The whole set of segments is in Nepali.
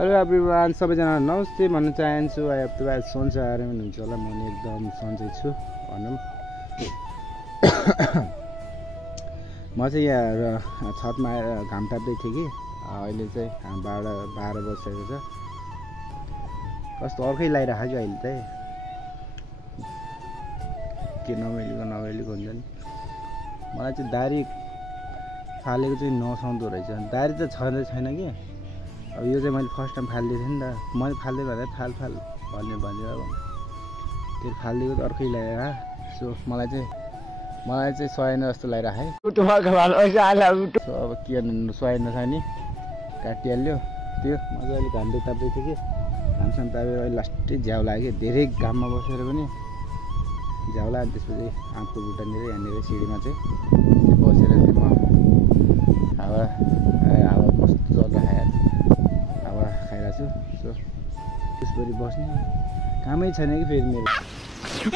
हेलो एभ्रिवान, सबैजना नमस्ते भन्न चाहन्छु। आई होप तपाईँ सन्चै आएर हुनुहुन्छ होला। म नि एकदम सन्चै छु भनौँ। म चाहिँ यहाँ छतमा आएर घाम ताप्दै थिएँ कि अहिले चाहिँ 12 बजिसकेको छ। कस्तो अर्कै लगाइरहेको कि अहिले चाहिँ के नमेलिको हुन्छ नि। मलाई चाहिँ दारी फालेको चाहिँ नसाउँदो रहेछ। दारी त छँदै छैन कि। अब यो चाहिँ मैले फर्स्ट टाइम फालिदिएको थिएँ नि त। मैले फाल्दै भन्दा फाल भन्यो अब त्यो फालिदिएको त अर्कै ल्याएर। सो मलाई चाहिँ सहेन जस्तो लागिरहेको है। सो अब के गर्नु, सहेन छ नि काटिहाल्यो त्यो। मजाले घाम ताप्दै थियो कि घामसँग तापेर अहिले लास्टै झ्याउ लाग्यो। धेरै घाममा बसेर पनि झ्याउ लाग्यो। अनि त्यसपछि आँपको बुट्टानिर यहाँनिर सिँढीमा चाहिँ बसेर चाहिँ म हावा कस्तो चलिरहेको हावा खाइरहेको छु। सो त्यसपछि बस्ने कामै छैन कि फेरि मेरो।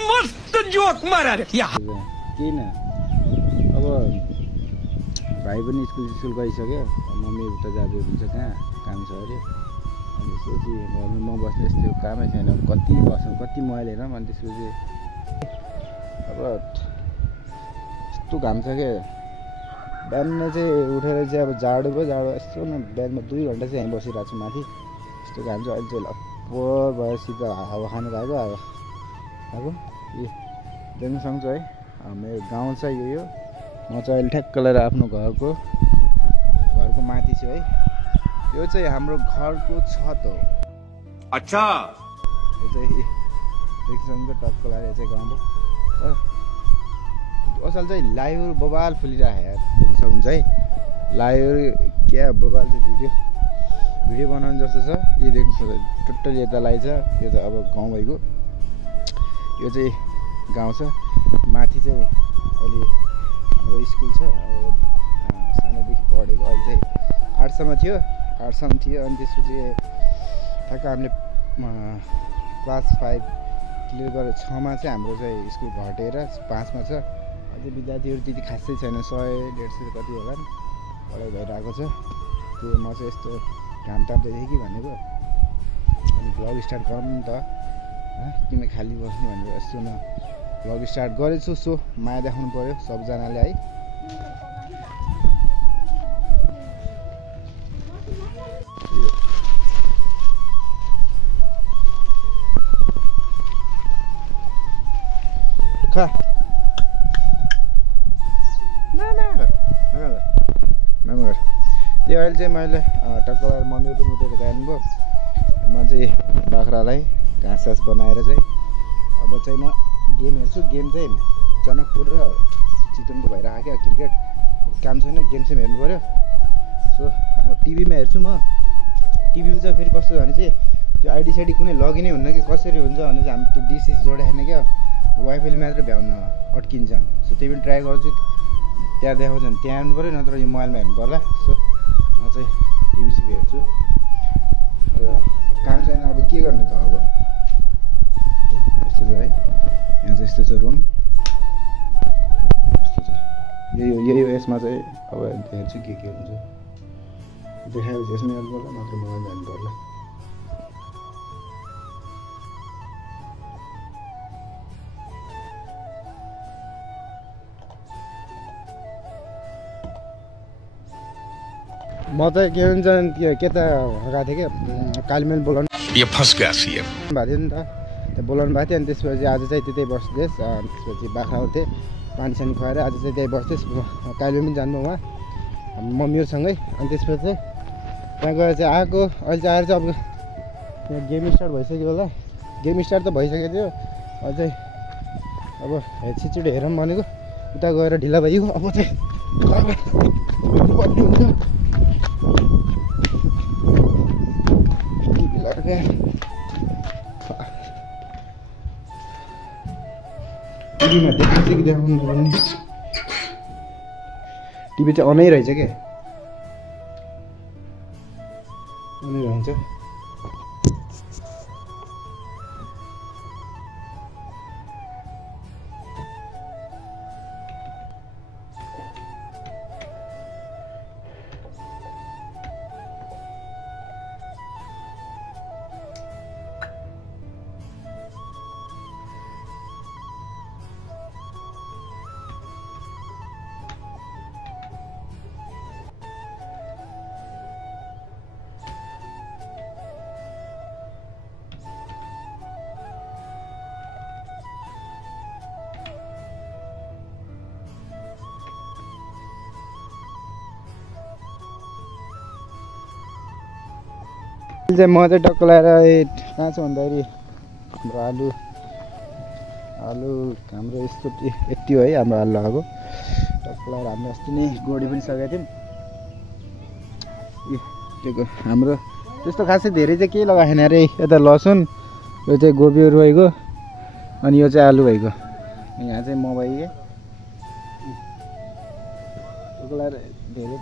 मस्त जोक मारा रे किन अब भाइ पनि स्कुल गइसक्यो। मम्मी उता जाँदै हुन्छ, कहाँ काम छ अरे। अनि त्यसपछि घरमा म बस्ने यस्तो कामै छैन। कति बस्नु, कति मैले हेरौँ। अनि त्यसपछि अब यस्तो घाम छ क्या। बिहान चाहिँ उठेर चाहिँ अब जाडो यस्तो न। बिहानमा 2 घन्टा चाहिँ यहीँ बसिरहेको छु माथि। यस्तो घाम चाहिँ अहिले चाहिँ लप्पर भयो। सिधा हावा खानु गएको अब ए देख्न सक्छु है। मेरो गाउँ चाहिँ यो म चाहिँ अहिले ठ्याक्क लिएर आफ्नो घरको माथि छु है। यो चाहिँ हाम्रो घरको छत हो। अच्छा यो चाहिँ देख्न सक्छु टक्क लगाएर चाहिँ गाउँ हो। असल चाहिँ लाइहरू बबाल फुलिरहेको यार, देख्न सक्नुहुन्छ है। लाइहरू क्या बबाल चाहिँ भिडियो बनाउनु जस्तो छ। यो देख्नु सक्छ टोटली यता लाइ छ। यो चाहिँ अब गाउँ भएको यो चाहिँ गाउँ छ। माथि चाहिँ अहिले हाम्रो स्कुल छ। अब सानोदेखि पढेको अहिले चाहिँ 8सम्म थियो। अनि त्यसपछि ठ्याक्क हामीले क्लास 5 क्लियर गरेर 6मा चाहिँ हाम्रो चाहिँ स्कुल घटेर 5मा छ। अझै विद्यार्थीहरू त्यति खासै छैन, 100-150 कति होला नि पढाइ भइरहेको छ। त्यो म चाहिँ यस्तो घाम ताप्दै थिएँ कि भनेको। अनि भ्लग स्टार्ट गरौँ नि त, किन खाली बस्ने भनेर यस्तो न भ्लग स्टार्ट गरेछु। सो माया देखाउनु पऱ्यो सबजनाले है। खा त्यो अहिले चाहिँ मैले टक्क लगाएर मम्मीहरू पनि उठेर गएनुभयो। म चाहिँ बाख्रालाई घाँस बनाएर चाहिँ अब चाहिँ म गेम हेर्छु। गेम चाहिँ जनकपुर र चितवनको भइरहेको क्या क्रिकेट। काम छैन, गेम चाहिँ हेर्नु पऱ्यो। सो अब टिभीमा हेर्छु म। टिभी चाहिँ फेरि कस्तो भने चाहिँ त्यो आइडी कुनै लगइनै हुन्न कि कसरी हुन्छ भने चाहिँ हामी त्यो डिस जोडेको छैन क्या। वाइफाईले मात्र भ्याउन अड्किन्छ। सो त्यही पनि ट्राई गर्छु। त्यहाँ देखाउँछ भने त्यहाँ हेर्नु पऱ्यो, नत्र यो मोबाइलमा हेर्नु पर्ला। सो म चाहिँ टिभी हेर्छु। काम छैन, अब के गर्ने त। अब यस्तो छ है, यहाँ चाहिँ यस्तो छ रुम। यस्तो छ यही यसमा चाहिँ अब हेर्छु के हुन्छ। देखाएपछि यसमा हेर्नु पर्ला, नत्र मोबाइलमा हेर्नु पर्ला। म चाहिँ के भन्छ के त गएको थिएँ कि कालीमेल बोलाउनु ये फंस गया सीएम भएको थियो नि त। त्यो बोलाउनु भएको थियो। अनि त्यसपछि आज चाहिँ त्यतै बस्दैछ। त्यसपछि बाख्रा आउँथेँ, पानी सानी खुवाएर आज चाहिँ त्यही बस्दैछ। कालीमेल पनि जानु उहाँ मम्मीहरूसँगै। अनि त्यसपछि चाहिँ त्यहाँ गएर चाहिँ आएको। अहिले चाहिँ आएर चाहिँ अब यहाँ गेम स्टार्ट भइसक्यो होला। गेम स्टार्ट त भइसकेको थियो। अझै अब छिटो हेरौँ भनेको उता गएर ढिला भइगयो। अब चाहिँ हुन्छ टिभीमा देखाउँछ कि देखाउनु पर्ने। टिभी चाहिँ अनै रहेछ क्या, अनै रहन्छ। चाहिँ म चाहिँ टक्क लगाएर कहाँ छ भन्दाखेरि हाम्रो आलु हाम्रो यस्तो यति हो है हाम्रो आलु लगाएको टक्क लगाएर हामीले अस्ति नै गोडी पनि सकेका थियौँ हाम्रो त्यस्तो खासै धेरै चाहिँ केही लगाएन अरे यता लसुन यो चाहिँ गोबीहरू भइगयो अनि यो चाहिँ आलु भइगयो यहाँ चाहिँ म भइगयो टक्क लगाएर धेरै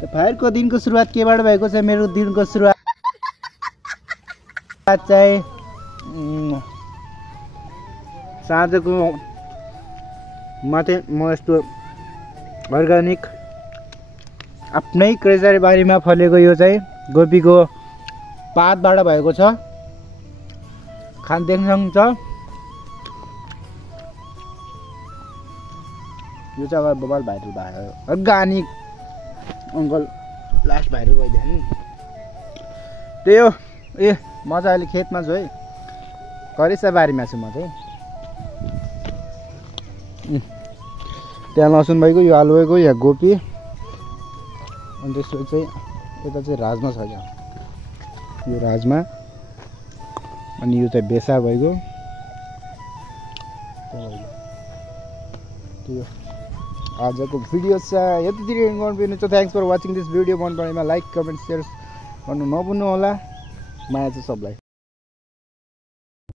त फायरको दिनको सुरुवात केबाट भएको छ मेरो दिनको सुरुवात चाहिँ साँझको माथि म यस्तो अर्ग्यानिक आफ्नै क्रेजरी बारीमा फलेको यो चाहिँ गोबीको पातबाट भएको छ खान देख्न सक्नुहुन्छ यो चाहिँ अब बबाल भाइरल भयो अर्ग्यानिक अङ्कल लास्ट भाइरल भइदियो नि त्यही हो ए म चाहिँ अहिले खेतमा छु है करेसा बारीमा छु म चाहिँ त्यहाँ लसुन भइगयो यो आलु भइगयो यहाँ गोपी अनि त्यसपछि चाहिँ यता चाहिँ राजमा छ क्या यो राजमा अनि यो चाहिँ बेसा भइगयो त्यो आजको भिडियो छ यतितिर गर्नु छ thanks for watching this video मन परेमा लाइक कमेन्ट सेयर गर्नु नभुल्नु होला माया छ सबलाई